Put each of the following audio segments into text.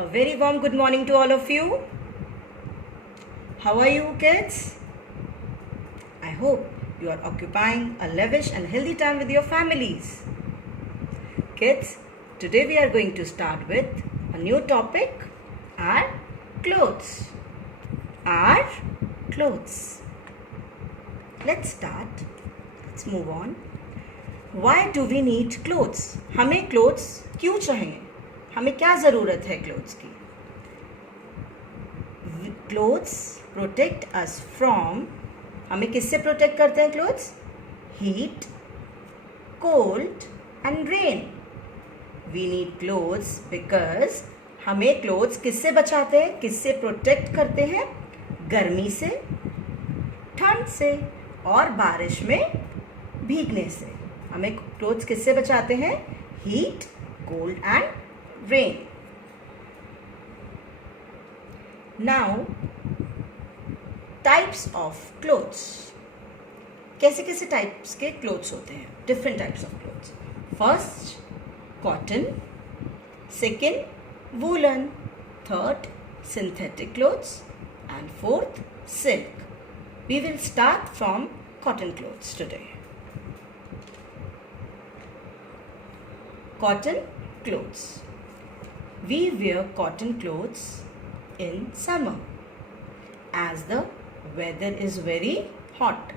A very warm good morning to all of you. How are you, kids? I hope you are occupying a lavish and healthy time with your families. Kids, today we are going to start with a new topic, our clothes. Our clothes. Let's start. Let's move on. Why do we need clothes? हमें clothes क्यों चाहिए? हमें क्या ज़रूरत है clothes की? Clothes protect us from, हमें किससे protect करते हैं clothes? Heat, cold and rain. We need clothes because हमें clothes किससे बचाते हैं? किससे protect करते हैं? गर्मी से, ठंड से और बारिश में भीगने से. हमें क्लोथ्स किससे बचाते हैं? Heat, cold and rain. Now types of clothes. कैसे कैसे टाइप्स के क्लोथ्स होते हैं? Different types of clothes. First cotton, second woollen, third synthetic clothes and fourth silk. We will start from cotton clothes today. Cotton clothes. We wear cotton clothes in summer as the weather is very hot.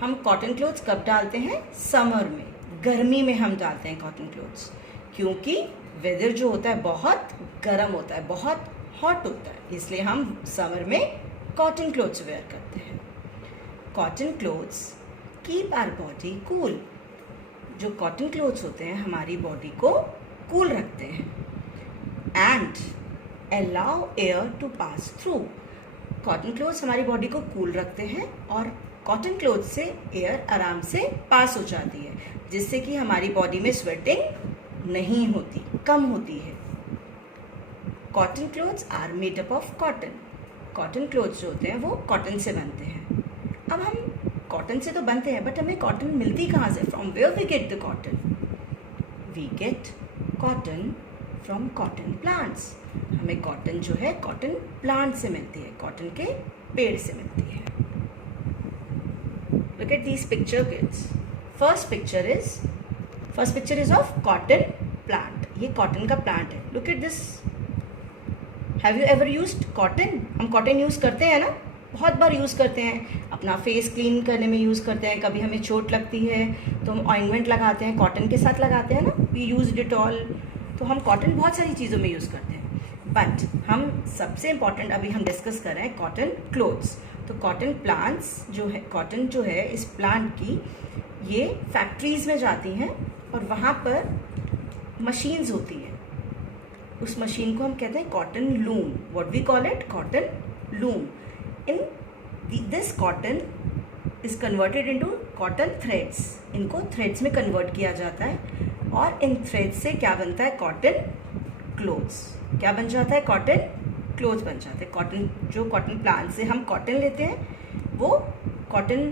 हम cotton clothes कब डालते हैं? Summer में, गर्मी में हम डालते हैं cotton clothes, क्योंकि weather जो होता है बहुत गर्म होता है, बहुत hot होता है, इसलिए हम summer में cotton clothes wear करते हैं. Cotton clothes keep our body cool. जो कॉटन क्लोथ्स होते हैं हमारी बॉडी को कूल रखते हैं and allow air to pass through. Cotton clothes हमारी बॉडी को कूल रखते हैं और कॉटन क्लोथ्स से एयर आराम से पास हो जाती है, जिससे कि हमारी बॉडी में स्वेटिंग नहीं होती, कम होती है. Cotton clothes are made up of cotton. Cotton clothes जो होते हैं वो कॉटन से बनते हैं. अब हम कॉटन से तो बनते हैं, बट हमें कॉटन मिलती कहाँ से? From where we get the cotton? We get cotton from cotton plants. हमें कॉटन जो है कॉटन प्लांट से मिलती है, कॉटन के पेड़ से मिलती है. Look at this picture kids. First picture is of cotton plant. ये कॉटन का प्लांट है. Look at this. Have you ever used cotton? हम कॉटन यूज करते हैं ना, बहुत बार यूज़ करते हैं. अपना फेस क्लीन करने में यूज़ करते हैं. कभी हमें चोट लगती है तो हम ऑइंटमेंट लगाते हैं, कॉटन के साथ लगाते हैं ना. We use Dettol. तो हम कॉटन बहुत सारी चीज़ों में यूज़ करते हैं. बट हम सबसे इम्पॉर्टेंट अभी हम डिस्कस कर रहे हैं कॉटन क्लोथ्स. तो कॉटन प्लांट्स जो है, कॉटन जो है इस प्लांट की, ये फैक्ट्रीज में जाती हैं और वहाँ पर मशीन्स होती हैं. उस मशीन को हम कहते हैं cotton loom. What we call it? Cotton loom. This cotton is converted into cotton threads. इनको threads में convert किया जाता है और इन threads से क्या बनता है? cotton clothes. क्या बन जाता है? cotton clothes बन जाते हैं. cotton जो cotton plant से हम cotton लेते हैं वो cotton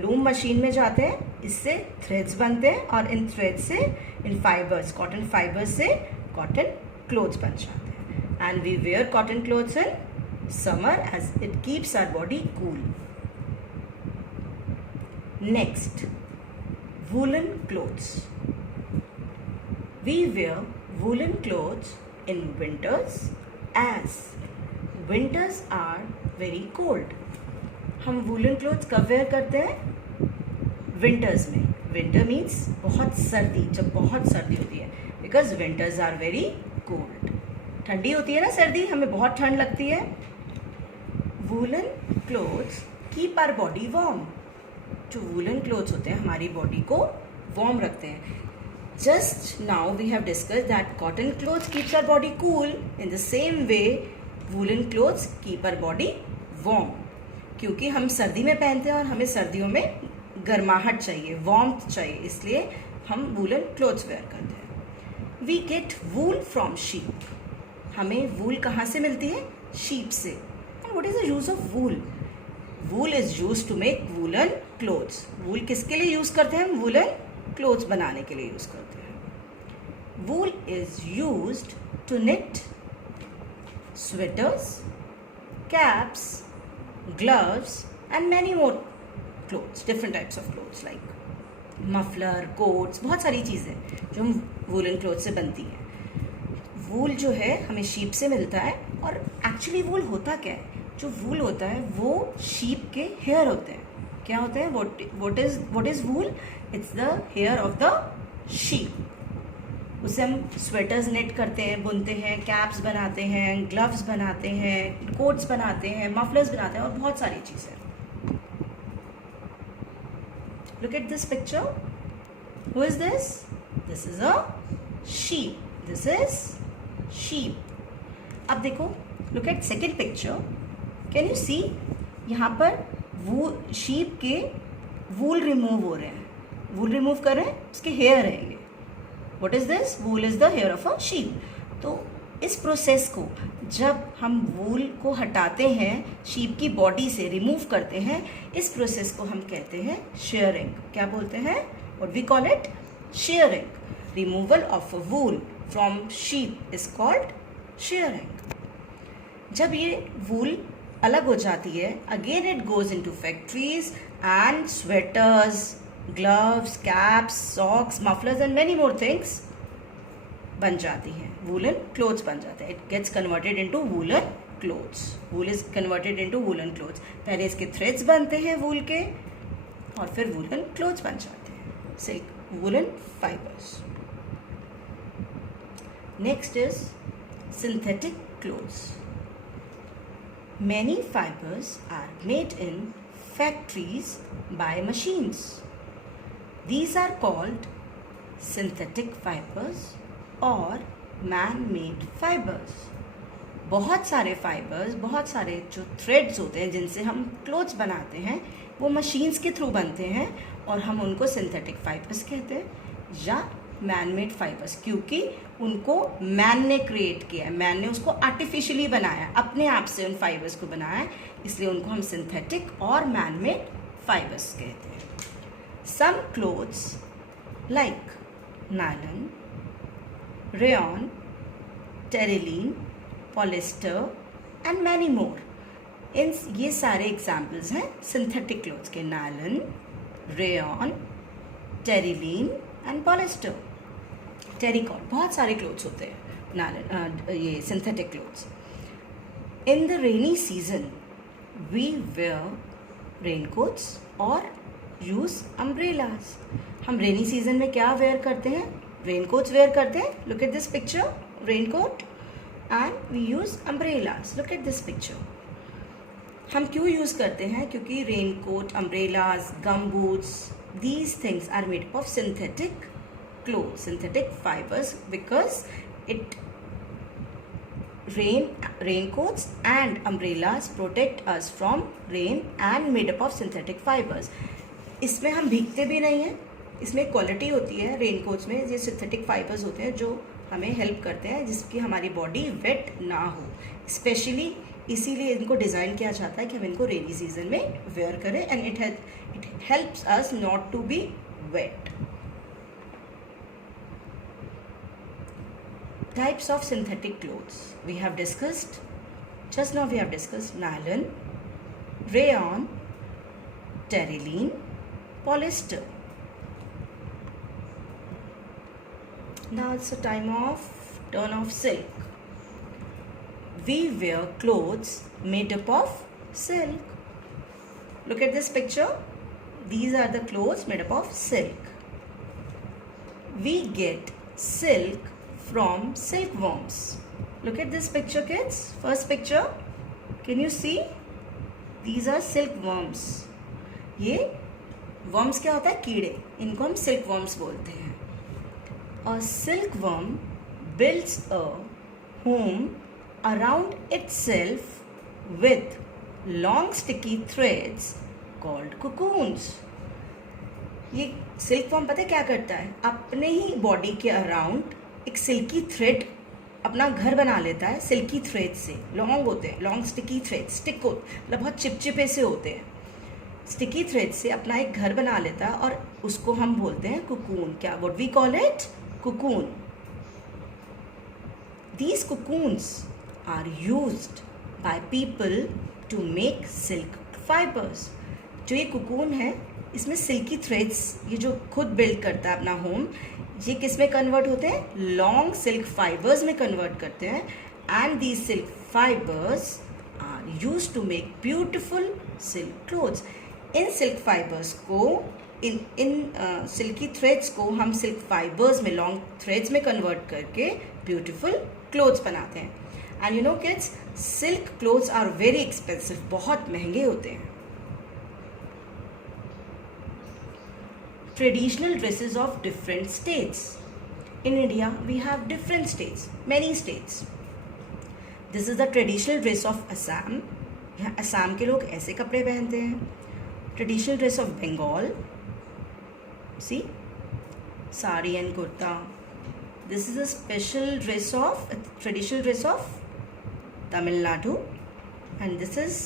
loom मशीन में जाते हैं. इससे threads बनते हैं और इन threads से, इन fibers, cotton fibers से cotton clothes बन जाते हैं. And we wear cotton clothes in summer as it keeps our body cool. Next, woolen clothes. We wear woolen clothes in winters as winters are very cold. हम woolen clothes कब wear करते हैं? Winters में. Winter means बहुत सर्दी, जब बहुत सर्दी होती है, because winters are very cold. ठंडी होती है ना सर्दी, हमें बहुत ठंड लगती है. Woollen clothes keep our body warm. जो वूलन क्लोथ्स होते हैं हमारी बॉडी को वार्म रखते हैं. Just now we have discussed that cotton clothes keeps our body cool. In the same way woollen clothes keep our body warm, क्योंकि हम सर्दी में पहनते हैं और हमें सर्दियों में गर्माहट चाहिए, वार्मथ चाहिए, इसलिए हम वूलन क्लोथ्स वेयर करते हैं. We get wool from sheep. हमें वूल कहाँ से मिलती है? शीप से. What is the use of wool? Wool is used to make woolen clothes. Wool किसके लिए यूज करते हैं हम? woolen क्लोथ्स बनाने के लिए यूज करते हैं. Wool is used to knit sweaters, caps, gloves and many more clothes, different types of clothes like muffler, quotes, बहुत सारी चीज़ें जो हम वूलन क्लोथ से बनती हैं. वूल जो है हमें शीप से मिलता है. और एक्चुअली वूल होता क्या है? जो वूल होता है वो शीप के हेयर होते हैं. क्या होते हैं? What is wool? It's the hair of the sheep. उससे हम स्वेटर्स नेट करते हैं, बुनते हैं, कैप्स बनाते हैं, ग्लव्स बनाते हैं, कोट्स बनाते हैं, मफलर्स बनाते हैं और बहुत सारी चीज़ें. Look at this picture. Who is this? This is a sheep. This is sheep. अब देखो, look at second picture. Can you see? यहाँ पर sheep के wool remove हो रहे हैं. wool remove कर रहे हैं, उसके hair रहेंगे. What is this? Wool is the hair of a sheep. तो इस प्रोसेस को जब हम वूल को हटाते हैं, शीप की बॉडी से रिमूव करते हैं, इस प्रोसेस को हम कहते हैं शेयरिंग. क्या बोलते हैं? What we call it? Shearing. Removal of a wool from sheep is called shearing. जब ये वूल अलग हो जाती है, again it goes into factories and sweaters, gloves, caps, socks, mufflers and many more things बन जाती हैं. वूलन क्लोथ्स बन जाते हैं. It gets converted into woollen clothes. Wool is converted into woollen clothes. पहले इसके थ्रेड्स बनते हैं वूल के और फिर वूलन क्लोथ्स बन जाते हैं. Silk woollen fibres. Next is synthetic clothes. Many fibers are made in factories by machines. These are called synthetic fibers or man-made fibers. बहुत सारे फाइबर्स, बहुत सारे जो थ्रेड्स होते हैं जिनसे हम क्लोथ्स बनाते हैं, वो मशीन्स के थ्रू बनते हैं और हम उनको सिंथेटिक फाइबर्स कहते हैं या मैन मेड फाइबर्स, क्योंकि उनको मैन ने क्रिएट किया है. मैन ने उसको आर्टिफिशियली बनाया, अपने आप से उन फाइबर्स को बनाया है, इसलिए उनको हम सिंथेटिक और मैन मेड फाइबर्स कहते हैं. Some clothes like nylon, rayon, terylene, polyester and many more. ये सारे एग्जाम्पल्स हैं सिंथेटिक क्लोथ्स के. Nylon, rayon, terylene and polyester, terrycot, बहुत सारे क्लोथ्स होते हैं ये synthetic clothes. In the rainy season we wear raincoats और यूज अम्ब्रेलास. हम रेनी सीजन में क्या वेयर करते हैं? रेनकोट्स वेयर करते हैं. Look at this picture, raincoat, and we use umbrellas. Look at this picture. हम क्यों यूज़ करते हैं? क्योंकि raincoat, umbrellas, gum boots, these things are made up of synthetic clothes, synthetic fibers, because raincoats and umbrellas protect us from rain and made up of synthetic fibers. इसमें हम भीगते भी नहीं हैं. इसमें क्वालिटी होती है रेनकोट्स में, ये सिंथेटिक फाइबर्स होते हैं जो हमें हेल्प करते हैं जिसकी हमारी बॉडी वेट ना हो. स्पेशली इसीलिए इनको डिज़ाइन किया जाता है कि हम इनको रेनी सीजन में वेयर करें and it helps us not to be wet. Types of synthetic clothes we have discussed. Just now we have discussed nylon, rayon, terylene, polyester. Now it's a time of turn of silk. We wear clothes made up of silk. Look at this picture. These are the clothes made up of silk. We get silk from silkworms. Look at this picture, kids. First picture. Can you see? These are silkworms. ये worms क्या होता है? कीड़े. इनको हम silkworms बोलते हैं. A silkworm builds a home around itself with long sticky threads called cocoons. ये सिल्कवर्म पता है क्या करता है? अपने ही बॉडी के अराउंड एक सिल्की थ्रेड अपना घर बना लेता है. सिल्की थ्रेड से, लॉन्ग होते हैं, लॉन्ग स्टिकी थ्रेड, स्टिक मतलब बहुत चिपचिपे से होते हैं. स्टिकी थ्रेड से अपना एक घर बना लेता है और उसको हम बोलते हैं कुकून. क्या? What we call it? Cocoon. These cocoons are used by people to make silk fibers. जो ये कुकून है इसमें सिल्की थ्रेड्स, ये जो खुद बिल्ड करता है अपना होम, ये किस में कन्वर्ट होते हैं? लॉन्ग सिल्क फाइबर्स में कन्वर्ट करते हैं. And these silk fibres are use to make beautiful silk clothes. इन सिल्क फाइबर्स को, इन सिल्की थ्रेड्स को हम सिल्क फाइबर्स में, लॉन्ग थ्रेड्स में कन्वर्ट करके ब्यूटिफुल क्लोथ्स बनाते हैं. And you know kids, silk clothes are very expensive, बहुत महंगे होते हैं. Traditional dresses of different states. In India, we have different states, many states. This is the traditional dress of Assam. यहाँ असम के लोग ऐसे कपड़े पहनते हैं. Traditional dress of Bengal. See, sari and kurta. This is a traditional dress of Tamil Nadu, and this is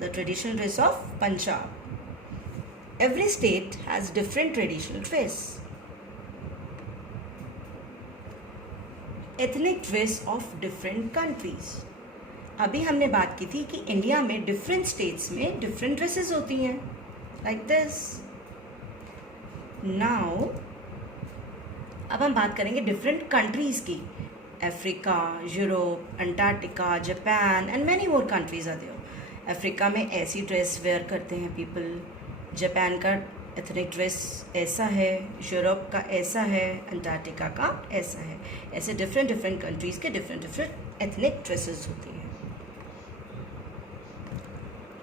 the traditional dress of Punjab. Every state has different traditional dress. Ethnic dress of different countries. अभी हमने बात की थी कि India में different states में different dresses होती हैं, लाइक दिस. नाउ अब हम बात करेंगे डिफरेंट कंट्रीज की. Africa, Europe, Antarctica, Japan and many more countries are there. Africa में ऐसी ड्रेस वेयर करते हैं पीपल. जापान का एथनिक ड्रेस ऐसा है, यूरोप का ऐसा है, अंटार्कटिका का ऐसा है. ऐसे डिफरेंट डिफरेंट कंट्रीज के डिफरेंट एथनिक ड्रेसेस होती हैं.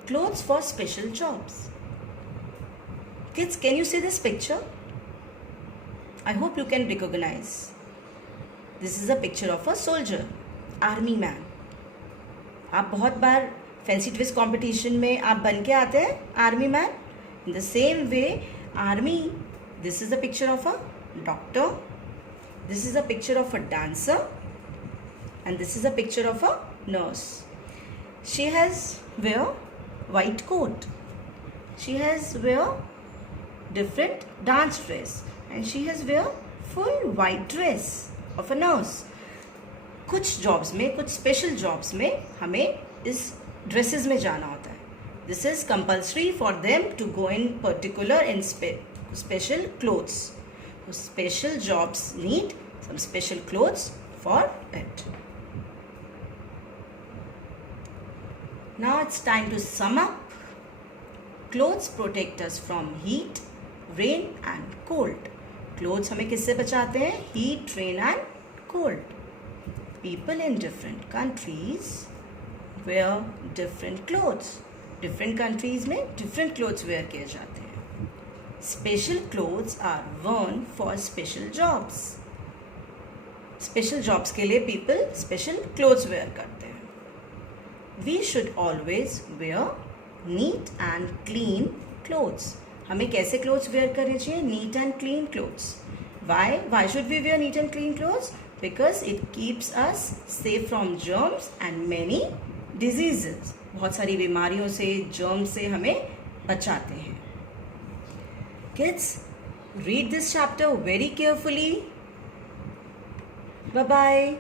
Clothes for special jobs. Kids, can you see this picture? I hope you can recognise. This is a picture of a soldier, army man. आप बहुत बार fancy dress competition में आप बन के आते हैं army man. In the same way, army, this is a picture of a doctor, this is a picture of a dancer, and this is a picture of a nurse. She has wear white coat, she has wear different dance dress, and she has wear full white dress of a nurse. कुछ jobs में, कुछ special jobs में हमें इस dresses में जाना होता है. This is compulsory for them to go in particular in special clothes. So special jobs need some special clothes for it. Now it's time to sum up. Clothes protect us from heat, rain and cold. Clothes हमें किससे बचाते हैं? Heat, rain and cold. People in different countries wear different clothes. Different countries में different clothes wear किए जाते हैं. Special clothes are worn for special jobs. Special jobs के लिए पीपल स्पेशल क्लोथ्स वेयर करते हैं. We should always wear neat and clean clothes. हमें कैसे क्लोथ्स वेयर करने चाहिए? Neat and clean clothes. Why should we wear neat and clean clothes? Because it keeps us safe from germs and many diseases. बहुत सारी बीमारियों से, germ से हमें बचाते हैं. Kids, read this chapter very carefully. Bye bye.